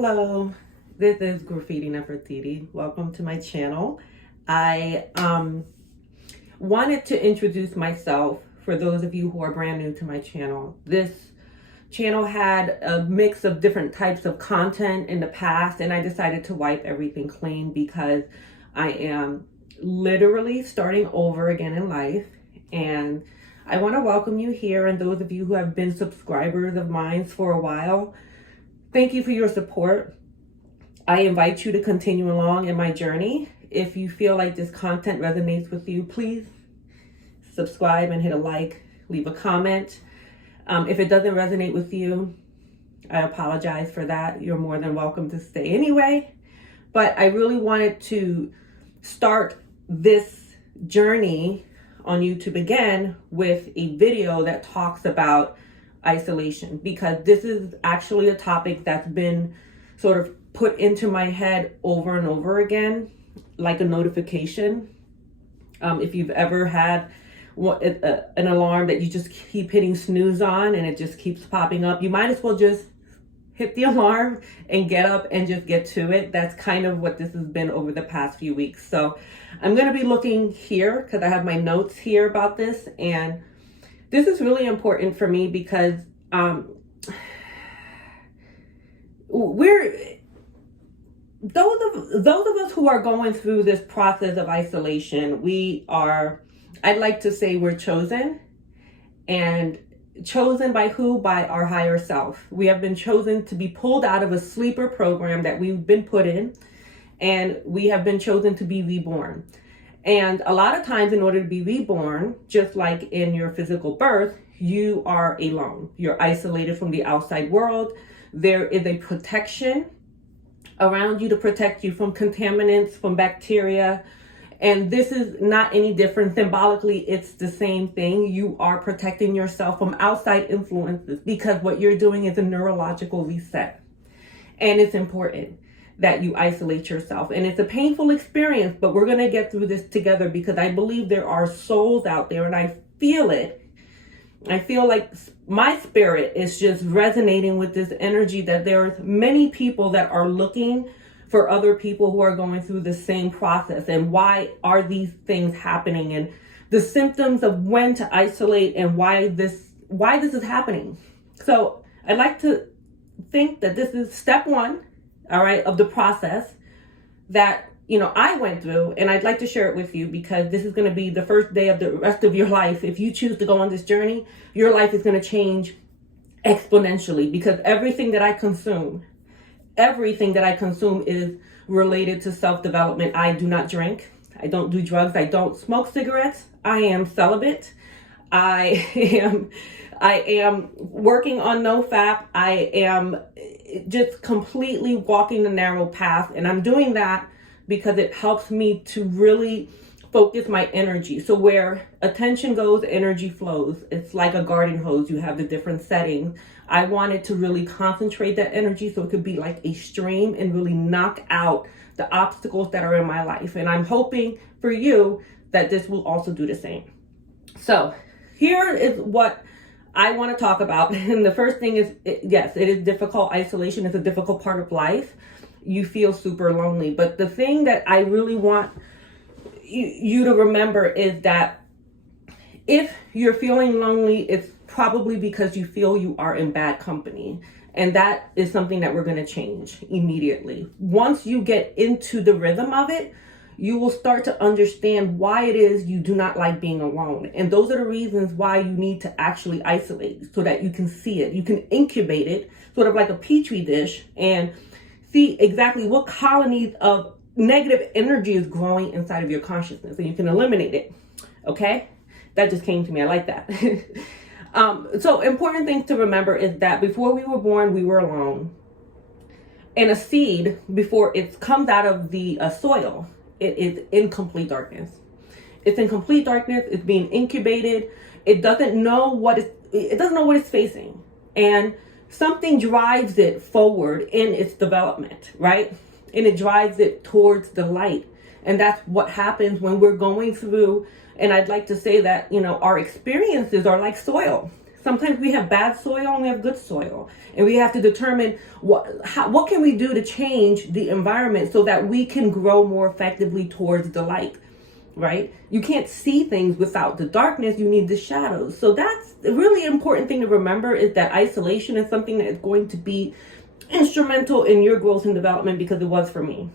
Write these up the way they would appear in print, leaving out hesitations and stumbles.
Hello, this is Graffiti Nefertiti. Welcome to my channel. I wanted to introduce myself for those of you who are brand new to my channel. This channel had a mix of different types of content in the past, and I decided to wipe everything clean because I am literally starting over again in life. And I want to welcome you here, and those of you who have been subscribers of mine for a while. Thank you for your support. I invite you to continue along in my journey. If you feel like this content resonates with you, please subscribe and hit a like, leave a comment. If it doesn't resonate with you, I apologize for that. You're more than welcome to stay anyway. But I really wanted to start this journey on YouTube again with a video that talks about isolation, because this is actually a topic that's been sort of put into my head over and over again, like a notification. If you've ever had an alarm that you just keep hitting snooze on and it just keeps popping up, you might as well just hit the alarm and get up and just get to it. That's kind of what this has been over the past few weeks. So I'm going to be looking here because I have my notes here about this, and this is really important for me because those of us who are going through this process of isolation, I'd like to say we're chosen. And chosen by who? By our higher self. We have been chosen to be pulled out of a sleeper program that we've been put in, and we have been chosen to be reborn. And a lot of times, in order to be reborn, just like in your physical birth, you are alone. You're isolated from the outside world. There is a protection around you to protect you from contaminants, from bacteria. And this is not any different. Symbolically, it's the same thing. You are protecting yourself from outside influences because what you're doing is a neurological reset. And it's important that you isolate yourself. And it's a painful experience, but we're going to get through this together because I believe there are souls out there, and I feel it. I feel like my spirit is just resonating with this energy that there's many people that are looking for other people who are going through the same process, and why are these things happening, and the symptoms of when to isolate and why this is happening. So I'd like to think that this is step one, all right, of the process that, I went through, and I'd like to share it with you because this is going to be the first day of the rest of your life. If you choose to go on this journey, your life is going to change exponentially, because everything that I consume is related to self-development. I do not drink. I don't do drugs. I don't smoke cigarettes. I am celibate. I am working on NoFap. I am just completely walking the narrow path. And I'm doing that because it helps me to really focus my energy. So where attention goes, energy flows. It's like a garden hose. You have the different settings. I wanted to really concentrate that energy so it could be like a stream and really knock out the obstacles that are in my life. And I'm hoping for you that this will also do the same. So here is what I want to talk about. And the first thing is, yes, it is difficult. Isolation is a difficult part of life. You feel super lonely. But the thing that I really want you to remember is that if you're feeling lonely, it's probably because you feel you are in bad company. And that is something that we're going to change immediately. Once you get into the rhythm of it, you will start to understand why it is you do not like being alone. And those are the reasons why you need to actually isolate, so that you can see it. You can incubate it, sort of like a petri dish, and see exactly what colonies of negative energy is growing inside of your consciousness, and you can eliminate it. Okay? That just came to me. I like that. So important things to remember is that before we were born, we were alone. And a seed, before it comes out of the soil, it is in complete darkness. It's in complete darkness. It's being incubated. It doesn't know what it's facing. And something drives it forward in its development, right? And it drives it towards the light. And that's what happens when we're going through. And I'd like to say that, our experiences are like soil. Sometimes we have bad soil and we have good soil. And we have to determine what can we do to change the environment so that we can grow more effectively towards the light, right? You can't see things without the darkness. You need the shadows. So that's a really important thing to remember, is that isolation is something that is going to be instrumental in your growth and development, because it was for me.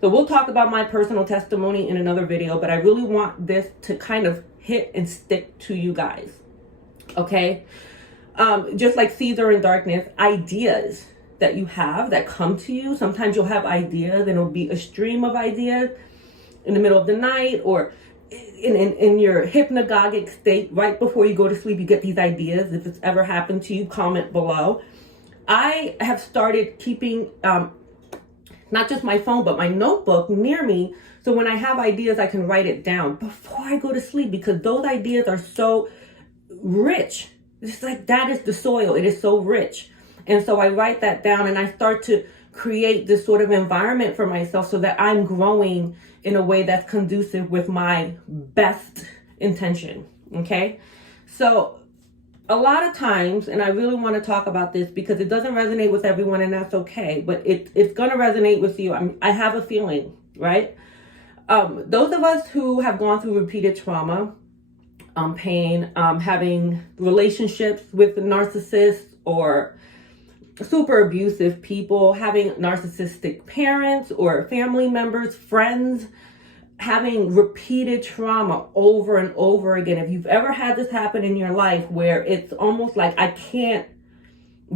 So we'll talk about my personal testimony in another video, but I really want this to kind of hit and stick to you guys. Okay? Just like seeds are in darkness, ideas that you have that come to you, sometimes you'll have ideas and it'll be a stream of ideas in the middle of the night, or in your hypnagogic state right before you go to sleep. You get these ideas. If it's ever happened to you, comment below. I have started keeping not just my phone, but my notebook near me, so when I have ideas, I can write it down before I go to sleep, because those ideas are so rich. It's like, that is the soil. It is so rich. And so I write that down, and I start to create this sort of environment for myself so that I'm growing in a way that's conducive with my best intention. Okay? So a lot of times, and I really want to talk about this because it doesn't resonate with everyone, and that's okay, but it's going to resonate with you. I have a feeling, right? Those of us who have gone through repeated trauma, pain, having relationships with narcissists or super abusive people, having narcissistic parents or family members, friends, having repeated trauma over and over again. If you've ever had this happen in your life where it's almost like I can't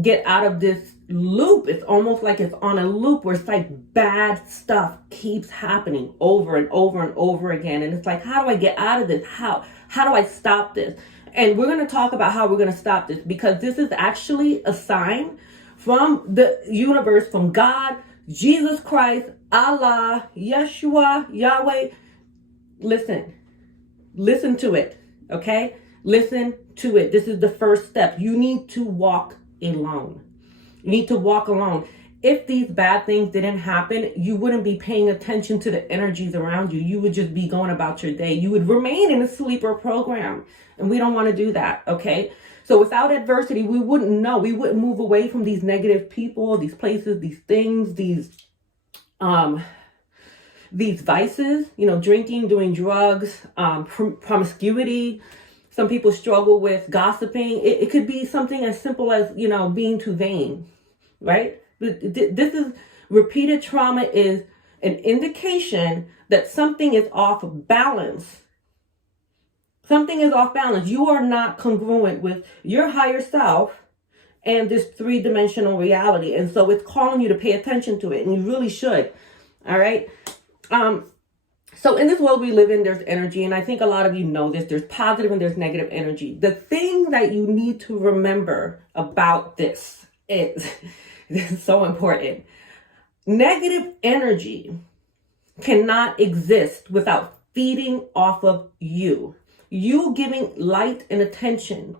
get out of this loop, it's almost like it's on a loop where it's like bad stuff keeps happening over and over and over again. And it's like, how do I get out of this? How do I stop this? And we're going to talk about how we're going to stop this, because this is actually a sign from the universe, from God, Jesus Christ, Allah, Yeshua, Yahweh. Listen to it, okay? Listen to it. This is the first step. You need to walk alone. You need to walk alone. If these bad things didn't happen, you wouldn't be paying attention to the energies around you. You would just be going about your day. You would remain in a sleeper program, and we don't want to do that, okay? So without adversity, we wouldn't know. We wouldn't move away from these negative people, these places, these things, these vices, drinking, doing drugs, promiscuity. Some people struggle with gossiping. It could be something as simple as, being too vain, right? This is repeated trauma is an indication that something is off balance. Something is off balance. You are not congruent with your higher self and this three-dimensional reality. And so it's calling you to pay attention to it. And you really should. All right. So in this world we live in, there's energy. And I think a lot of you know this. There's positive and there's negative energy. The thing that you need to remember about this is, this is so important. Negative energy cannot exist without feeding off of you. You giving light and attention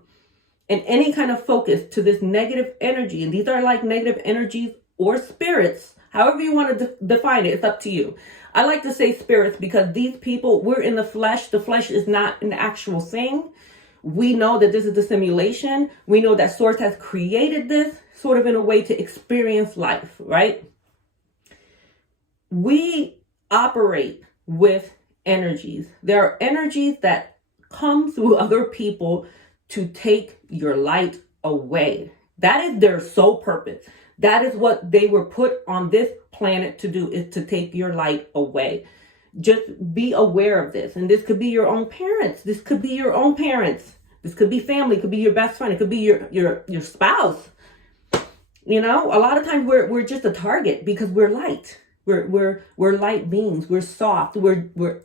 and any kind of focus to this negative energy. And these are like negative energies or spirits. However you want to define it, it's up to you. I like to say spirits because these people, we're in the flesh. The flesh is not an actual thing. We know that this is the simulation. We know that Source has created this sort of in a way to experience life, right? We operate with energies. There are energies that come through other people to take your light away. That is their sole purpose. That is what they were put on this planet to do, is to take your light away. Just be aware of this. And this could be your own parents. This could be your own parents. This could be family. It could be your best friend. It could be your spouse. A lot of times we're just a target because we're light. We're light beings. We're soft. We're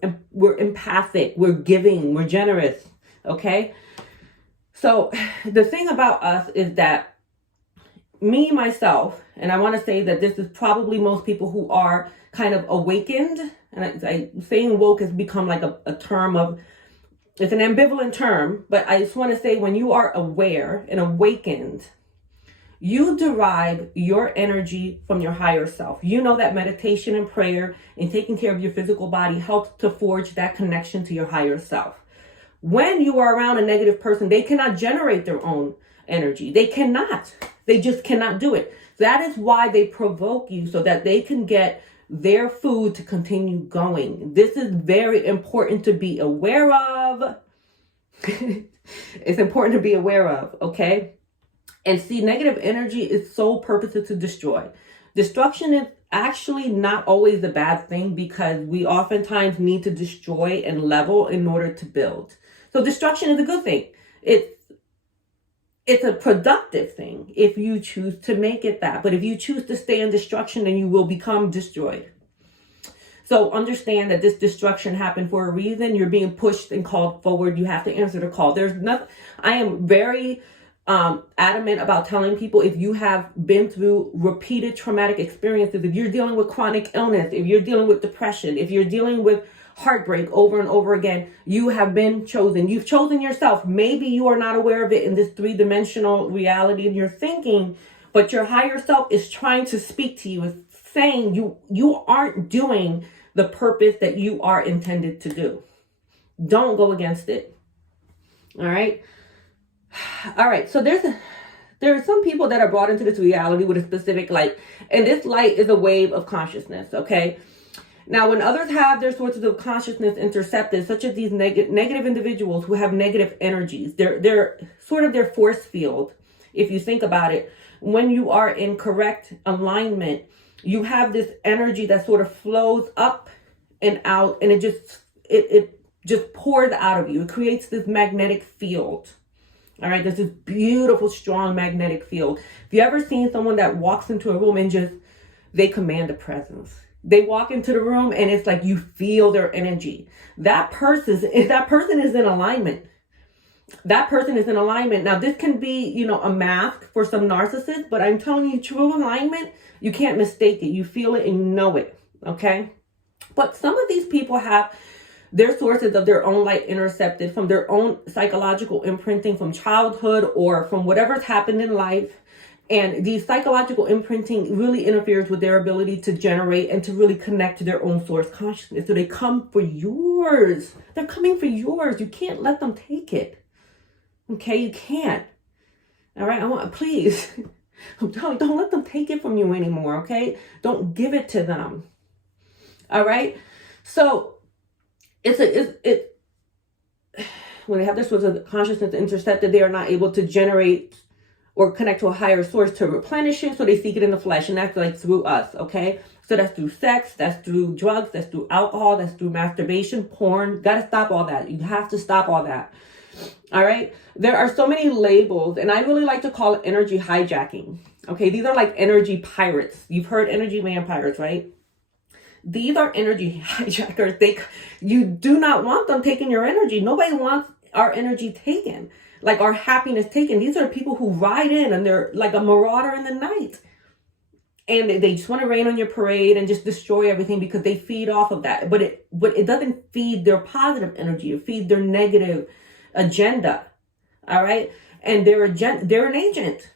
empathic. We're giving. We're generous. Okay. So the thing about us is that me, myself, and I want to say that this is probably most people who are kind of awakened. And saying woke has become like a term of, it's an ambivalent term, but I just want to say when you are aware and awakened, you derive your energy from your higher self. You know that meditation and prayer and taking care of your physical body helps to forge that connection to your higher self. When you are around a negative person, they cannot generate their own energy. They cannot. They just cannot do it. That is why they provoke you, so that they can get their food to continue going. This is very important to be aware of. It's important to be aware of, okay? And see, negative energy is sole purpose is to destroy. Destruction is actually not always a bad thing, because we oftentimes need to destroy and level in order to build. So destruction is a good thing. It's a productive thing if you choose to make it that. But if you choose to stay in destruction, then you will become destroyed. So understand that this destruction happened for a reason. You're being pushed and called forward. You have to answer the call. There's nothing. I am very adamant about telling people, if you have been through repeated traumatic experiences, if you're dealing with chronic illness, if you're dealing with depression, if you're dealing with heartbreak over and over again, you have been chosen. You've chosen yourself. Maybe you are not aware of it in this three-dimensional reality of your thinking, but your higher self is trying to speak to you, is saying you aren't doing the purpose that you are intended to do. Don't go against it. All right. So there are some people that are brought into this reality with a specific light, and this light is a wave of consciousness. Okay. Now, when others have their sources of consciousness intercepted, such as these negative individuals who have negative energies, they're sort of their force field. If you think about it, when you are in correct alignment, you have this energy that sort of flows up and out, and it just pours out of you. It creates this magnetic field. All right, there's this beautiful, strong magnetic field. Have you ever seen someone that walks into a room and they command a presence? They walk into the room and it's like you feel their energy. That person is in alignment. That person is in alignment. Now, this can be, a mask for some narcissists, but I'm telling you, true alignment, you can't mistake it. You feel it and you know it, okay? But some of these people have their sources of their own light intercepted from their own psychological imprinting from childhood or from whatever's happened in life. And the psychological imprinting really interferes with their ability to generate and to really connect to their own source consciousness. So they come for yours. They're coming for yours. You can't let them take it. Okay, you can't. All right, please, don't let them take it from you anymore, okay? Don't give it to them. All right? So when they have their source of consciousness intercepted, they are not able to generate or connect to a higher source to replenish it, so they seek it in the flesh, and that's like through us, okay? So that's through sex, that's through drugs, that's through alcohol, that's through masturbation, porn. Gotta stop all that. You have to stop all that. All right? There are so many labels, and I really like to call it energy hijacking. Okay, these are like energy pirates. You've heard energy vampires, right? These are energy hijackers. You do not want them taking your energy. Nobody wants our energy taken, like our happiness taken. These are people who ride in and they're like a marauder in the night. And they just want to rain on your parade and just destroy everything because they feed off of that. But it doesn't feed their positive energy. It feeds their negative agenda. All right? And they're an agent.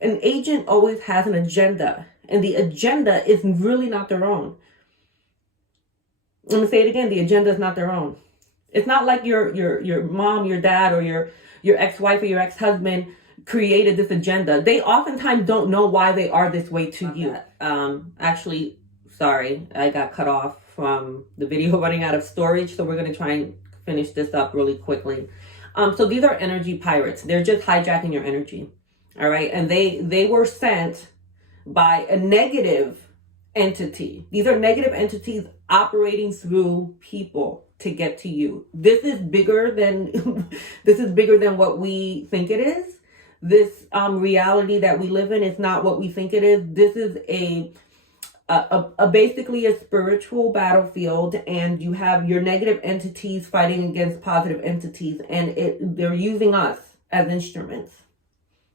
An agent always has an agenda. And the agenda is really not their own. I'm going to say it again. The agenda is not their own. It's not like your mom, your dad, or your ex-wife or your ex-husband created this agenda. They oftentimes don't know why they are this way to you. Actually, sorry, I got cut off from the video running out of storage. So we're going to try and finish this up really quickly. So these are energy pirates. They're just hijacking your energy. All right. And they were sent by a negative entity. These are negative entities operating through people to get to you. This is bigger than what we think it is. This reality that we live in is not what we think it is. This is a basically a spiritual battlefield, and you have your negative entities fighting against positive entities, and they're using us as instruments.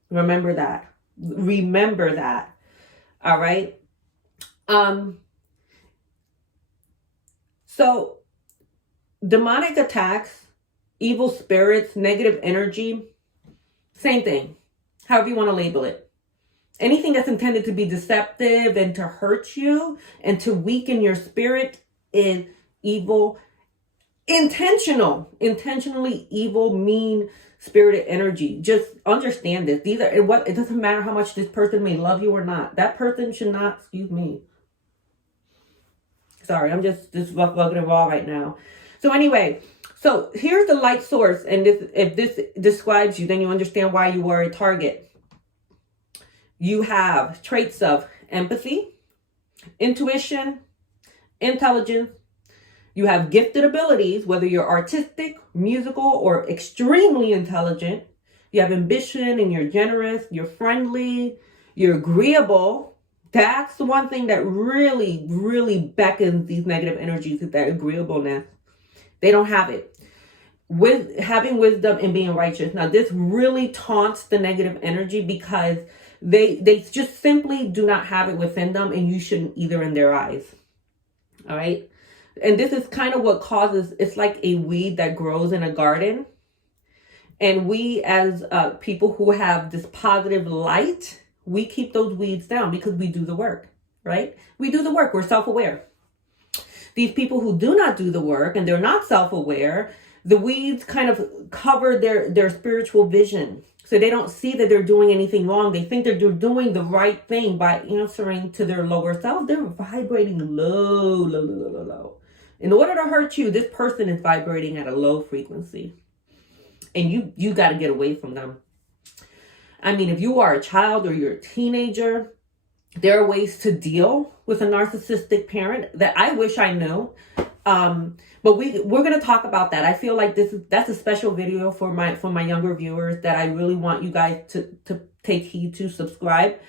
Remember that. All right. So demonic attacks, evil spirits, negative energy, same thing. However you want to label it. Anything that's intended to be deceptive and to hurt you and to weaken your spirit is evil. intentionally evil, mean spirited energy. Just understand this. These are it doesn't matter how much this person may love you or not. That person should not, excuse me. Sorry, I'm just bugging it raw right now. So anyway, so here's the light source, and if this describes you, then you understand why you are a target. You have traits of empathy, intuition, intelligence. You have gifted abilities, whether you're artistic, musical, or extremely intelligent. You have ambition and you're generous, you're friendly, you're agreeable. That's the one thing that really, really beckons these negative energies, is that agreeableness. They don't have it. With having wisdom and being righteous. Now, this really taunts the negative energy because they just simply do not have it within them, and you shouldn't either in their eyes. All right. And this is kind of what causes, it's like a weed that grows in a garden. And we as people who have this positive light, we keep those weeds down because we do the work, right? We do the work. We're self-aware. These people who do not do the work and they're not self-aware, the weeds kind of cover their spiritual vision. So they don't see that they're doing anything wrong. They think they're doing the right thing by answering to their lower self. They're vibrating low. In order to hurt you, this person is vibrating at a low frequency. And you got to get away from them. I mean, if you are a child or you're a teenager, there are ways to deal with a narcissistic parent that I wish I knew. But we're going to talk about that. I feel like that's a special video for my younger viewers that I really want you guys to take heed to, subscribe.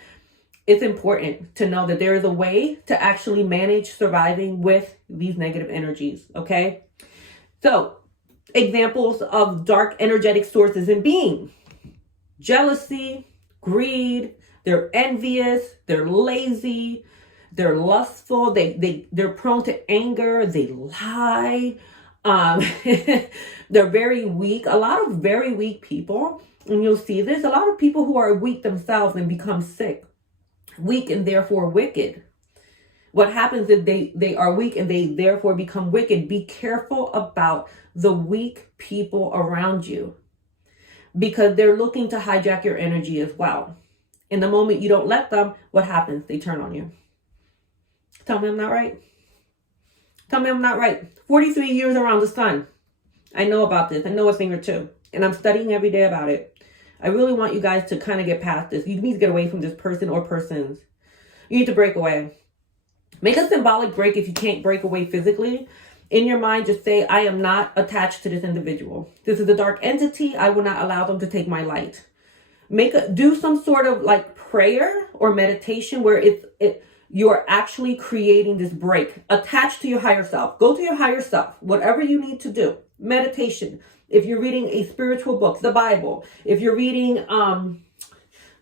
It's important to know that there is a way to actually manage surviving with these negative energies. Okay. So examples of dark energetic sources in being: jealousy, greed, they're envious, they're lazy, they're lustful, they're prone to anger, they lie, they're very weak. A lot of very weak people, and you'll see this, a lot of people who are weak themselves and become sick, weak and therefore wicked. What happens is they are weak and they therefore become wicked. Be careful about the weak people around you, because they're looking to hijack your energy as well. In the moment you don't let them, what happens? They turn on you. Tell me I'm not right. Tell me I'm not right. 43 years around the sun. I know about this. I know a thing or two. And I'm studying every day about it. I really want you guys to kind of get past this. You need to get away from this person or persons. You need to break away. Make a symbolic break if you can't break away physically. In your mind, just say, I am not attached to this individual. This is a dark entity. I will not allow them to take my light. Do some sort of like prayer or meditation where you're actually creating this break. Attached to your higher self. Go to your higher self. Whatever you need to do. Meditation. If you're reading a spiritual book, the Bible. If you're reading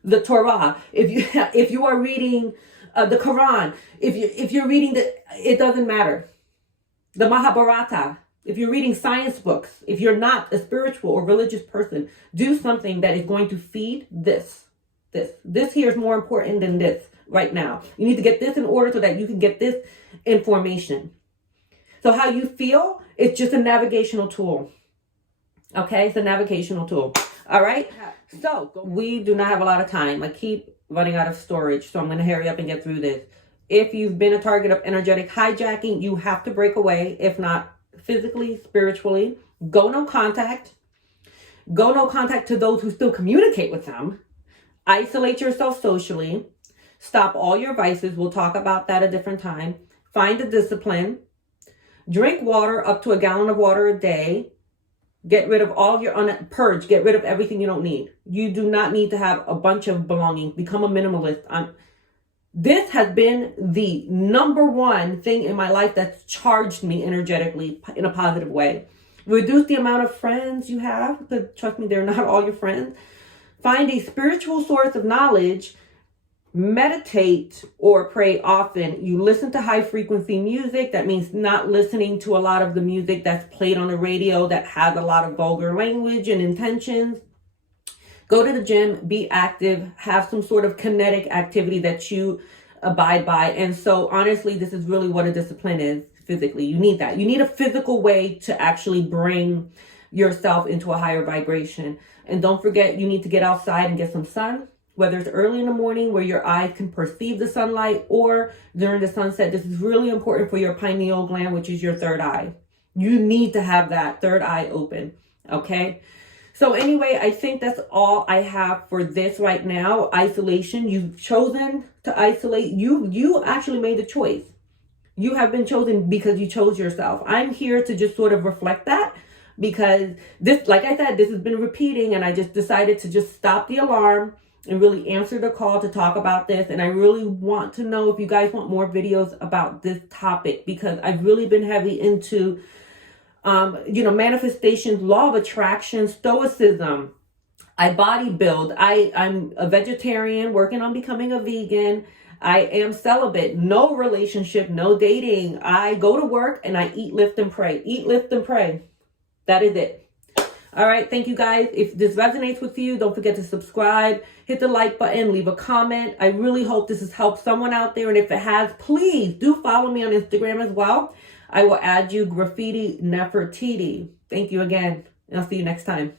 the Torah. If you are reading the Quran. If you're reading it doesn't matter. The Mahabharata. If you're reading science books, if you're not a spiritual or religious person, do something that is going to feed this. This here is more important than this right now. You need to get this in order so that you can get this information. So how you feel, it's just a navigational tool. Okay, it's a navigational tool. All right. So we do not have a lot of time. I keep running out of storage, so I'm going to hurry up and get through this. If you've been a target of energetic hijacking, you have to break away. If not physically, spiritually, go no contact. Go no contact to those who still communicate with them. Isolate yourself socially. Stop all your vices. We'll talk about that a different time. Find a discipline. Drink water, up to a gallon of water a day. Get rid of all of your purge. Get rid of everything you don't need. You do not need to have a bunch of belongings. Become a minimalist. This has been the number one thing in my life that's charged me energetically in a positive way. Reduce the amount of friends you have, because trust me, they're not all your friends. Find a spiritual source of knowledge. Meditate or pray often. You listen to high frequency music. That means not listening to a lot of the music that's played on the radio that has a lot of vulgar language and intentions. Go to the gym, be active, have some sort of kinetic activity that you abide by. And so honestly, this is really what a discipline is. physically. You need that. You need a physical way to actually bring yourself into a higher vibration. And don't forget, you need to get outside and get some sun, whether it's early in the morning where your eyes can perceive the sunlight, or during the sunset. This is really important for your pineal gland, which is your third eye. You need to have that third eye open. Okay. So anyway, I think that's all I have for this right now. Isolation. You've chosen to isolate. You actually made a choice. You have been chosen because you chose yourself. I'm here to just sort of reflect that, because this, like I said, this has been repeating, and I just decided to just stop the alarm and really answer the call to talk about this. And I really want to know if you guys want more videos about this topic, because I've really been heavy into manifestations, law of attraction, stoicism. I bodybuild. I'm a vegetarian working on becoming a vegan. I am celibate, no relationship, no dating. I go to work and I eat, lift, and pray. Eat, lift, and pray. That is it. All right. Thank you guys. If this resonates with you, don't forget to subscribe, hit the like button, leave a comment. I really hope this has helped someone out there. And if it has, please do follow me on Instagram as well. I will add you, Graffiti Nefertiti. Thank you again, and I'll see you next time.